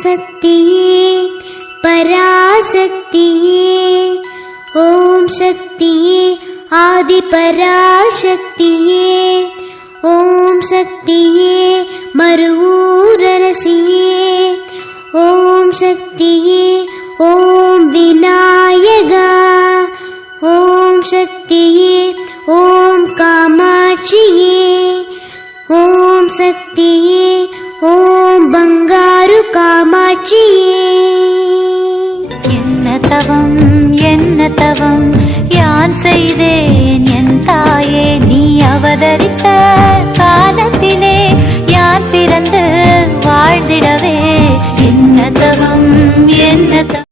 சக்தியே பராசக்தியே, ஓம் சக்தியே ஆதி பராசக்தியே, ஓம் சக்தியே மருவூரரசியே, ஓம் சக்தியே ஓம் விநாயகா, ஓம் சக்தியே ஓம் காமாட்சியே, ஓம் சக்தியே ஓம் பங்காரு காமாட்சியே. என்ன தவம் என்ன தவம் யான் செய்தேன் என் தாயே, நீ அவதரித்த காலத்திலே யான் பிறந்து வாழ்ந்திடவே. என்ன தவம் என்ன தவம்.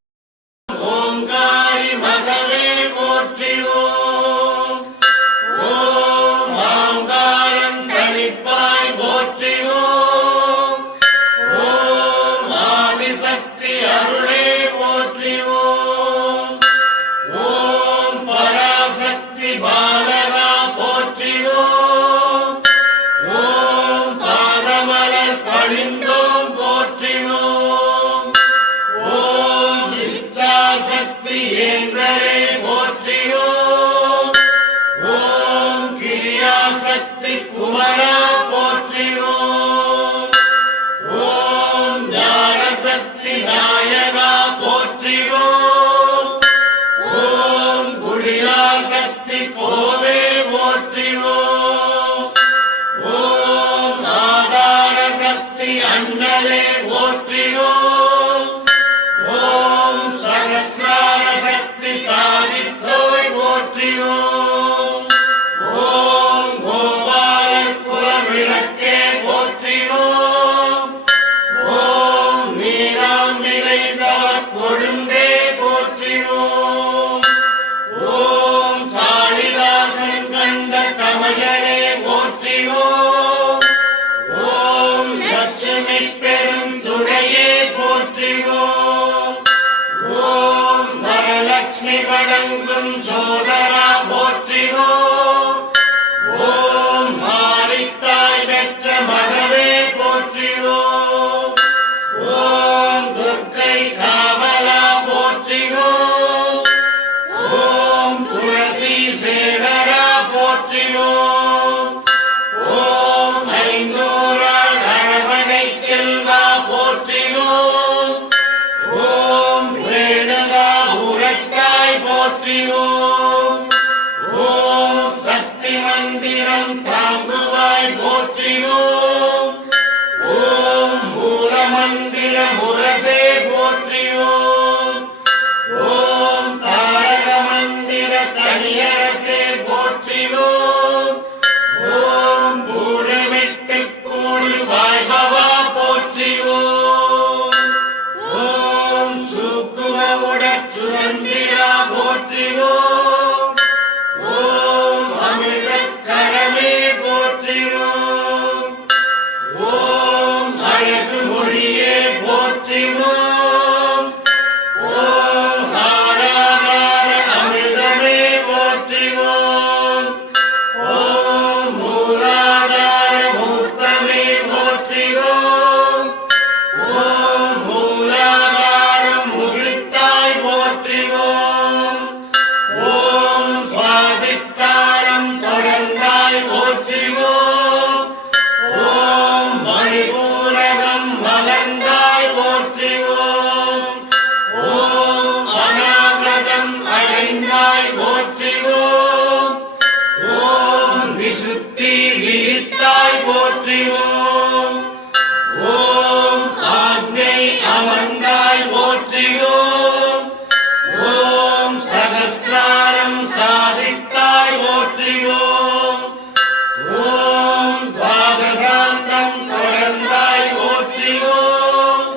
வணங்கும் சோதரா போற்றிவோம். ஓம் மாரித்தாய் பெற்ற மகவே போற்றிவோம். ஓம் துர்க்கை காவலா போற்றிவோம். ஓம் துளசி சேகரா போற்றிவோம். ஓம் ஐந்தூராள் அரவணை செல்வா போற்றிவோம். ஓம் வேணுகா உரத்தாய் போற்றிவோம். ஓம் சக்தி மந்திரம் தாங்குவாய் போற்றிவோம். ஓம் மூல மந்திர முரசே போற்றிவோம். ஓம் தாரக மந்திர தனியரசே போற்றிவோம். ஓம் கூடுவிட்டு கூடு வாய்பவா போற்றிவோம். ஓம் சுக்கும உடற் சுதந்திரா போற்றிவோம். ஓம் அமிர்தக் கரமே போற்றிவோம். ஓம் அழகு மொழியே போற்றிவோம். ஓம் ஆராதார அமிர்தமே போற்றிவோம். ஓம் மூலாதார மூர்த்தமே போற்றிவோம். ஓம் மூலாதாரம் முகிழ்த்தாய் போற்றிவோம். ஓம் சுவாதிட்டாரம் தொடர்ந்தாய் போற்றிவோம். ஓம் மணிபூரகம் மலர்ந்தாய் போற்றிவோம். ஓம் அநாகதம் அடைந்தாய் போற்றிவோம். ஓம் விசுத்தி விரித்தாய் போற்றிவோம். ஓம் ஆக்ஞை அமர்ந்தாய் போற்றிவோம். ஓம் சகஸ்ராரம் சாதித்தாய் போற்றிவோம். ஓம் துவாதசாந்தம் தொடர்ந்தாய் போற்றிவோம்.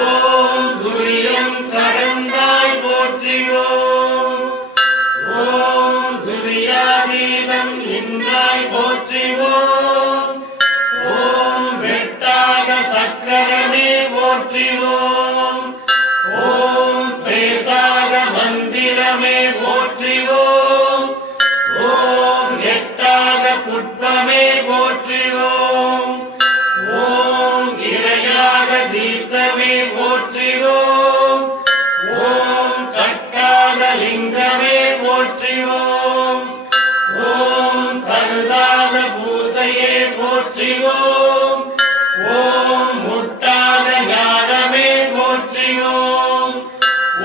ஓம் துரியம் கடந்தாய் போற்றிவோம். ஓம் துரியாதீதம் நின்றாய் போற்றிவோம். ஓம் வெட்டாத சக்கரமே போற்றிவோம். ஓம் பேசாத மந்திரமே போற்றிவோம். ஓம் எட்டாத புட்பமே போற்றிவோம். ஓம் இறையாத தீப தீர்த்தமே போற்றிவோம் ஓம் கட்டாத லிங்கமே போற்றிவோம் ஓம் கருதாத பூசையே போற்றிவோம் ஓம் முட்டாத ஞானமே போற்றிவோம்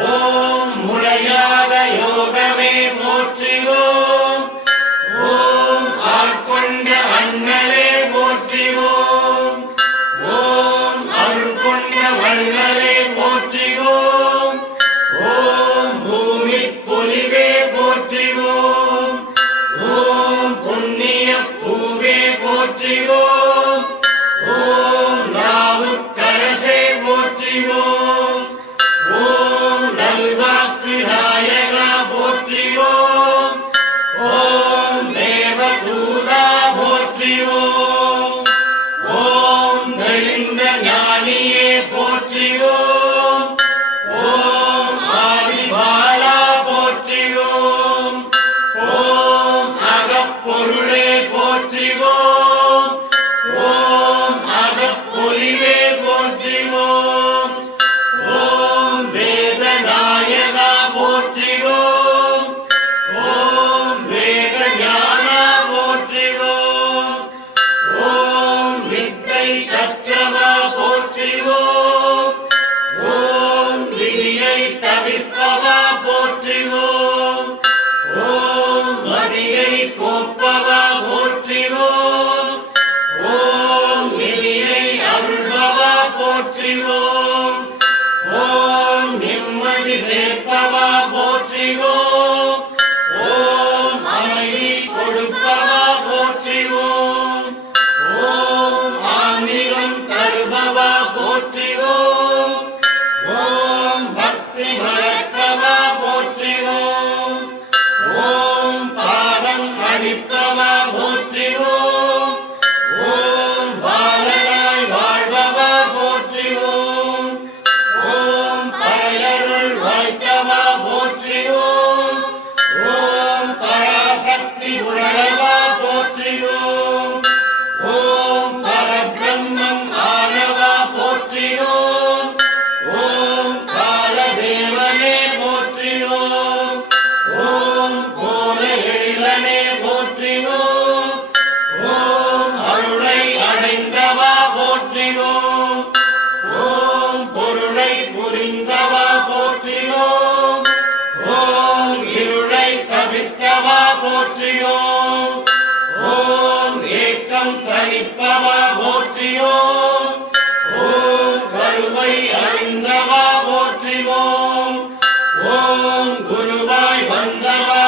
ஓம் முளையாத யோகமே போற்றிவோம் ஓம் ஆட்கொண்ட அண்ணலே போற்றிவோம் ஓம் அருள் கொண்ட வள்ளலே போற்றிவோம் ஓம் பூமி பொலிவே போற்றிவோம் ஓம் புண்ணிய பூவே போற்றிவோம் ஓம் நாவுக்கரசே போற்றிவோம் ஓம் நல்வாக்கு நாயகா போற்றிவோம் ஓம் தேவதூதா போற்றிவோம் ஓம் தெளிந்த ஞானியே போற்றிவோம் ஓம் ஆதிபாலா போற்றிவோம் ஓம் அகப்பொருளே போற்றிவோம் ஓம் அகப்பொலிவே போற்றிவோம் ஓம் வேதநாயகா போற்றிவோம் ஓம் வேத ஞானா போற்றிவோம் ஓம் வித்தை கற்றவா போற்றிவோம் ஓம் விதியை தவிர்ப்பவா போற்றிவோம் ஓம் மதியை கோப்பவா போற்றிவோம் ஓம் நிதியை அருள்பவா போற்றிவோம் ஓம் நிம்மதி சேர்ப்பவா போற்றிவோம் ஓம் அமைதி கொடுப்பவா போற்றிவோம் ஓம் ஆன்மீகம் தருபவா போற்றிவோம் ஓம் பக்தி மலர்ப்பவா போற்றிவோம் ஓம் பாதம் அளிப்பவா போற்றிவோம் ஓம் பாலனாய் வாழ்பவா போற்றிவோம் ஓம் பழையருள் வாய்த்தவா போற்றிவோம் ஓம் பராசக்தி உணரவா போற்றிவோம் ஓம் பரபிரம்மம் ஆனவா போற்றிவோம் ஓம் காலதேவனே போற்றிவோம் ஓம் கோல எழிலனே போற்றிவோம் ஓம் அருளை அடைந்தவா போற்றிவோம் ஓம் பொருளை புரிந்தவா போற்றிவோம் ஓம் இருளை தவிர்த்தவா போற்றியோம் ஓம் ஏக்கம் தணிப்பவா போற்றியோம் ஓம் கருவை அறிந்தவா போற்றிவோம் ஓம் குருவாய் வந்தவா